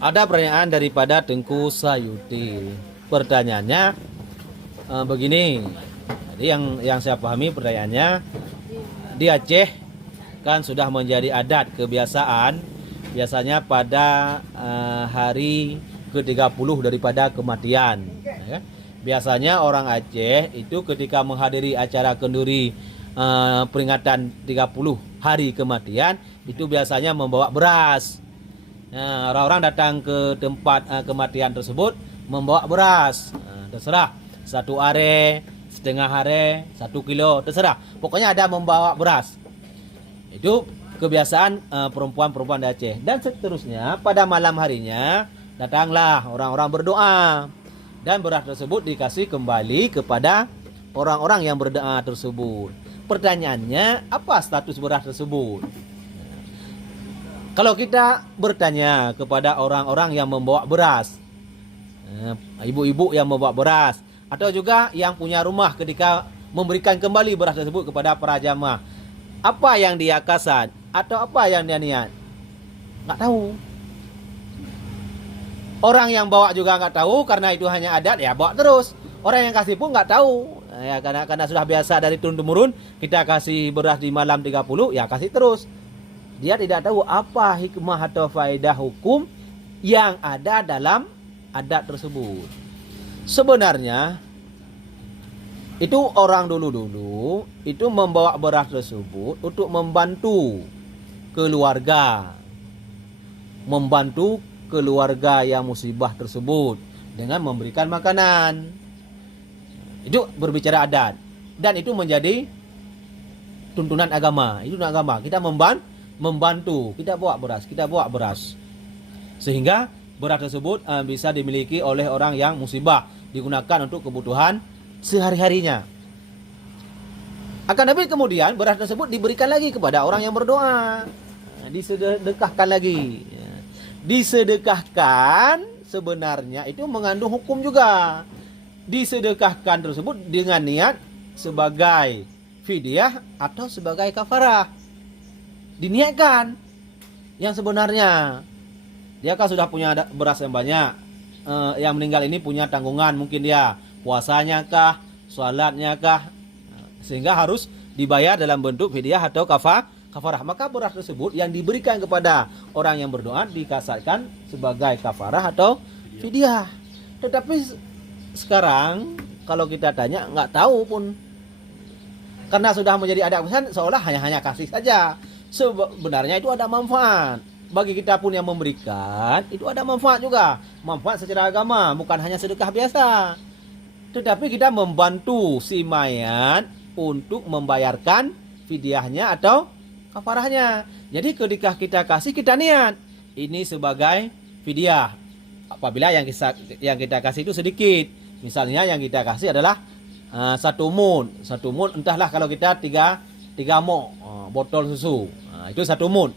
Ada pertanyaan daripada Tengku Sayuti. Pertanyaannya begini. Jadi yang saya pahami pertanyaannya, di Aceh kan sudah menjadi adat kebiasaan biasanya pada hari ke-30 daripada kematian. Ya. Biasanya orang Aceh itu ketika menghadiri acara kenduri peringatan 30 hari kematian itu biasanya membawa beras. Nah, orang-orang datang ke tempat kematian tersebut membawa beras. Nah, terserah 1 are, setengah are, 1 kilo, terserah. Pokoknya ada membawa beras. Itu kebiasaan perempuan-perempuan di Aceh. Dan seterusnya pada malam harinya datanglah orang-orang berdoa. Dan beras tersebut dikasih kembali kepada orang-orang yang berdoa tersebut. Pertanyaannya, apa status beras tersebut? Kalau kita bertanya kepada orang-orang yang membawa beras, ibu-ibu yang membawa beras, atau juga yang punya rumah ketika memberikan kembali beras tersebut kepada para jamaah, apa yang dia kasat atau apa yang dia niat? Nggak tahu. Orang yang bawa juga nggak tahu karena itu hanya adat, ya bawa terus. Orang yang kasih pun nggak tahu, ya karena sudah biasa dari turun temurun kita kasih beras di malam 30, ya kasih terus. Dia tidak tahu apa hikmah atau faedah hukum yang ada dalam adat tersebut. Sebenarnya itu orang dulu-dulu itu membawa beras tersebut untuk membantu keluarga. Membantu keluarga yang musibah tersebut dengan memberikan makanan. Itu berbicara adat. Dan itu menjadi tuntunan agama. Itu tuntunan agama. Kita membantu, kita bawa beras, sehingga beras tersebut bisa dimiliki oleh orang yang musibah, digunakan untuk kebutuhan sehari-harinya. Akan tapi kemudian beras tersebut diberikan lagi kepada orang yang berdoa, disedekahkan lagi. Disedekahkan sebenarnya itu mengandung hukum juga. Disedekahkan tersebut dengan niat sebagai fidyah atau sebagai kafarah. Diniatkan yang sebenarnya dia kan sudah punya beras yang banyak, yang meninggal ini punya tanggungan, mungkin dia puasanya kah, sholatnya kah, sehingga harus dibayar dalam bentuk fidyah atau kafarah. Maka beras tersebut yang diberikan kepada orang yang berdoa dikasatkan sebagai kafarah atau fidyah. Tetapi sekarang kalau kita tanya nggak tahu pun, karena sudah menjadi adat kebiasaan seolah hanya kasih saja. Sebenarnya itu ada manfaat. Bagi kita pun yang memberikan, itu ada manfaat juga. Manfaat secara agama, bukan hanya sedekah biasa. Tetapi kita membantu si mayat untuk membayarkan fidyahnya atau kafarahnya. Jadi ketika kita kasih, kita niat ini sebagai fidyah. Apabila yang kita kasih itu sedikit. Misalnya yang kita kasih adalah 1 mun. 1 mun entahlah kalau kita 3 mok botol susu, itu 1 mun.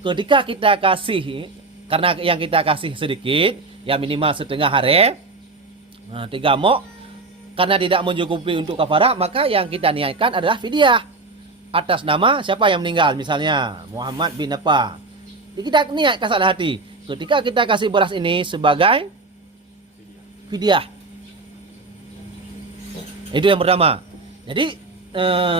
Ketika kita kasih, karena yang kita kasih sedikit, ya minimal setengah are, 3 mok, karena tidak mencukupi untuk kafarah, maka yang kita niatkan adalah fidyah atas nama siapa yang meninggal, misalnya Muhammad bin apa. Kita niat kasat hati. Ketika kita kasih beras ini sebagai fidyah, itu yang pertama. Jadi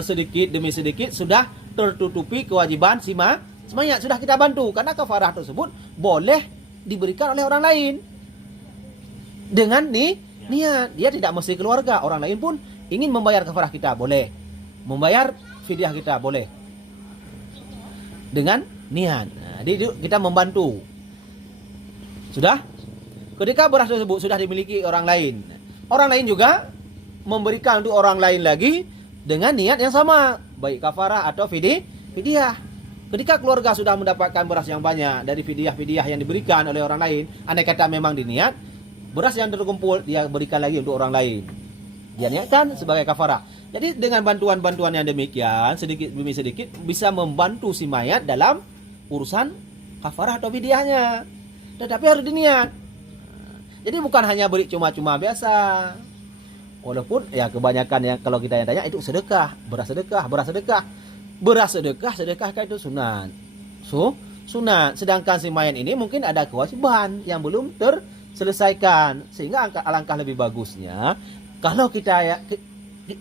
sedikit demi sedikit sudah tertutupi kewajiban si mayat, sudah kita bantu, karena kafarah tersebut boleh diberikan oleh orang lain dengan niat. Dia tidak mesti keluarga, orang lain pun ingin membayar kafarah kita boleh, membayar fidyah kita boleh dengan niat. Jadi kita membantu. Sudah, ketika beras tersebut sudah dimiliki orang lain juga memberikan untuk orang lain lagi dengan niat yang sama, baik kafarah atau fidyah. Ketika keluarga sudah mendapatkan beras yang banyak dari fidyah yang diberikan oleh orang lain, andai kata memang diniat, beras yang terkumpul dia berikan lagi untuk orang lain. Dia niatkan sebagai kafarah. Jadi dengan bantuan-bantuan yang demikian, sedikit demi sedikit bisa membantu si mayat dalam urusan kafarah atau fidyahnya. Tetapi harus diniat. Jadi bukan hanya beri cuma-cuma biasa. Walaupun ya kebanyakan yang kalau kita yang tanya itu sedekah, beras sedekah kan itu sunat. sunat. Sedangkan si mayat ini mungkin ada kewajiban yang belum terselesaikan. Sehingga alangkah lebih bagusnya kalau kita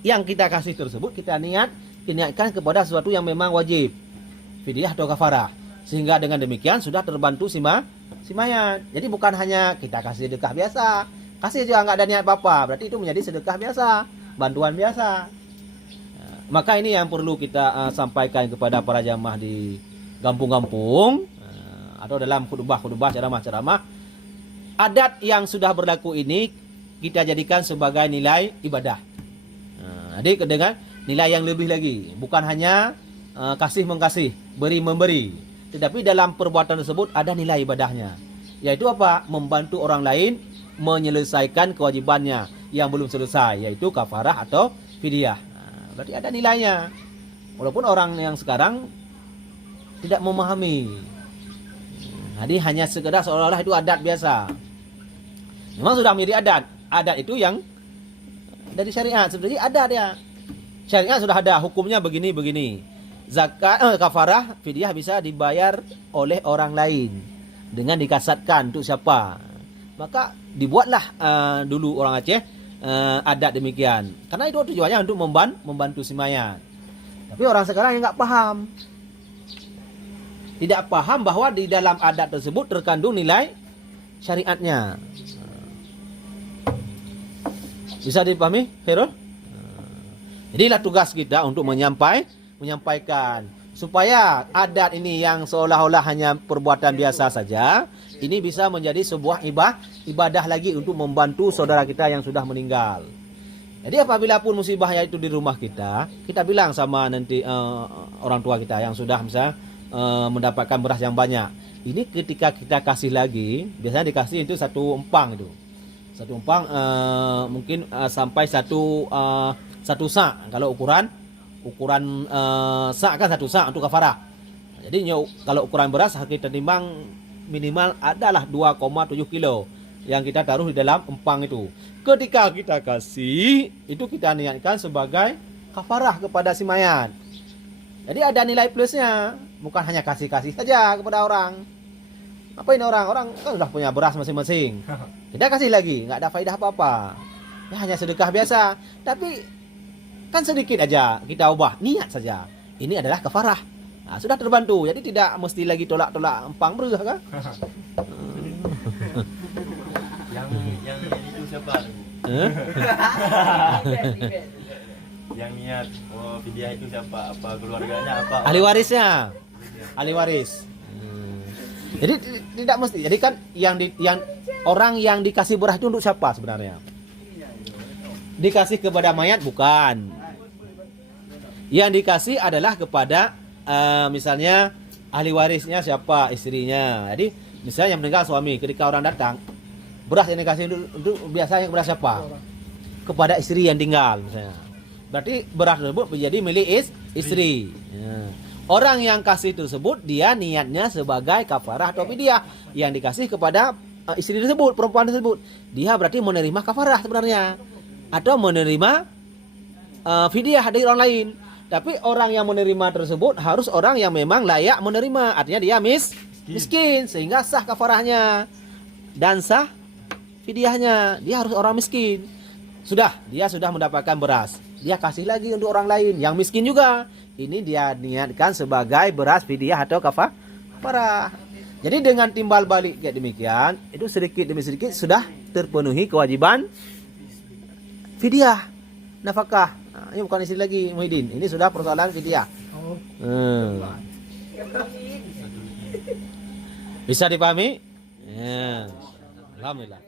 yang kita kasih tersebut kita niatkan kepada sesuatu yang memang wajib, fidyah atau kafarah. Sehingga dengan demikian sudah terbantu si mayat. Jadi bukan hanya kita kasih sedekah biasa, kasih juga nggak ada niat apa-apa, berarti itu menjadi sedekah biasa, bantuan biasa. Maka ini yang perlu kita sampaikan kepada para jamaah di kampung-kampung atau dalam khutbah-khutbah, ceramah-ceramah. Adat yang sudah berlaku ini kita jadikan sebagai nilai ibadah. Jadi dengan nilai yang lebih lagi, bukan hanya kasih mengkasih, beri memberi, tetapi dalam perbuatan tersebut ada nilai ibadahnya. Yaitu apa? Membantu orang lain menyelesaikan kewajibannya yang belum selesai, yaitu kafarah atau fidyah. Berarti ada nilainya. Walaupun orang yang sekarang tidak memahami. Jadi hanya sekedar seolah-olah itu adat biasa. Memang sudah menjadi adat. Adat itu yang dari syariat. Sebenarnya adat ya. Syariat sudah ada, hukumnya begini-begini. Zakat, kafarah, fidyah bisa dibayar oleh orang lain dengan dikasatkan untuk siapa. Maka dibuatlah dulu orang Aceh adat demikian. Karena itu tujuannya untuk membantu si mayat. Tapi orang sekarang yang nggak paham, tidak paham bahwa di dalam adat tersebut terkandung nilai syariatnya. Bisa dipahami, Khairul? Jadilah tugas kita untuk menyampaikan supaya adat ini yang seolah-olah hanya perbuatan biasa saja, ini bisa menjadi sebuah ibadah lagi untuk membantu saudara kita yang sudah meninggal. Jadi apabila pun musibahnya itu di rumah kita bilang sama nanti orang tua kita yang sudah misalnya mendapatkan beras yang banyak. Ini ketika kita kasih lagi, biasanya dikasih itu satu empang itu. Satu empang mungkin sampai satu sak. Kalau ukuran sak kan satu sak untuk kafarah. Jadi kalau ukuran beras kita timbang minimal adalah 2,7 kilo yang kita taruh di dalam empang itu. Ketika kita kasih, itu kita niatkan sebagai kafarah kepada si mayat. Jadi ada nilai plusnya, bukan hanya kasih-kasih saja kepada orang. Apa ini orang kan sudah punya beras masing-masing. Kita kasih lagi, nggak ada faedah apa-apa. Ya, hanya sedekah biasa. Tapi kan sedikit aja kita ubah niat saja. Ini adalah kafarah. Nah, sudah terbantu. Jadi tidak mesti lagi tolak-tolak empang berah kan? yang itu siapa? Yang niat fidyah itu siapa? Apa keluarganya? Apa? Ahli warisnya. Ahli waris. Jadi tidak mesti. Jadi kan yang orang yang dikasih berah itu untuk siapa sebenarnya? Dikasih kepada mayat bukan. Yang dikasih adalah kepada misalnya ahli warisnya siapa, istrinya. Jadi misalnya yang meninggal suami, ketika orang datang, beras yang dikasih untuk biasanya kepada siapa? Kepada istri yang tinggal misalnya. Berarti beras tersebut menjadi milik istri. Ya. Orang yang kasih tersebut dia niatnya sebagai kafarah atau fidyah yang dikasih kepada istri tersebut, perempuan tersebut. Dia berarti menerima kafarah sebenarnya atau menerima fidyah dari orang lain. Tapi orang yang menerima tersebut harus orang yang memang layak menerima. Artinya dia miskin sehingga sah kafarahnya dan sah fidyahnya. Dia harus orang miskin. Dia sudah mendapatkan beras. Dia kasih lagi untuk orang lain yang miskin juga. Ini dia niatkan sebagai beras fidyah atau kafarah. Jadi dengan timbal balik kayak demikian, itu sedikit demi sedikit sudah terpenuhi kewajiban fidyah, nafkah. Nah, ini bukan istri lagi Muhyiddin. Ini sudah persoalan fidyah. Bisa dipahami? Ya. Alhamdulillah.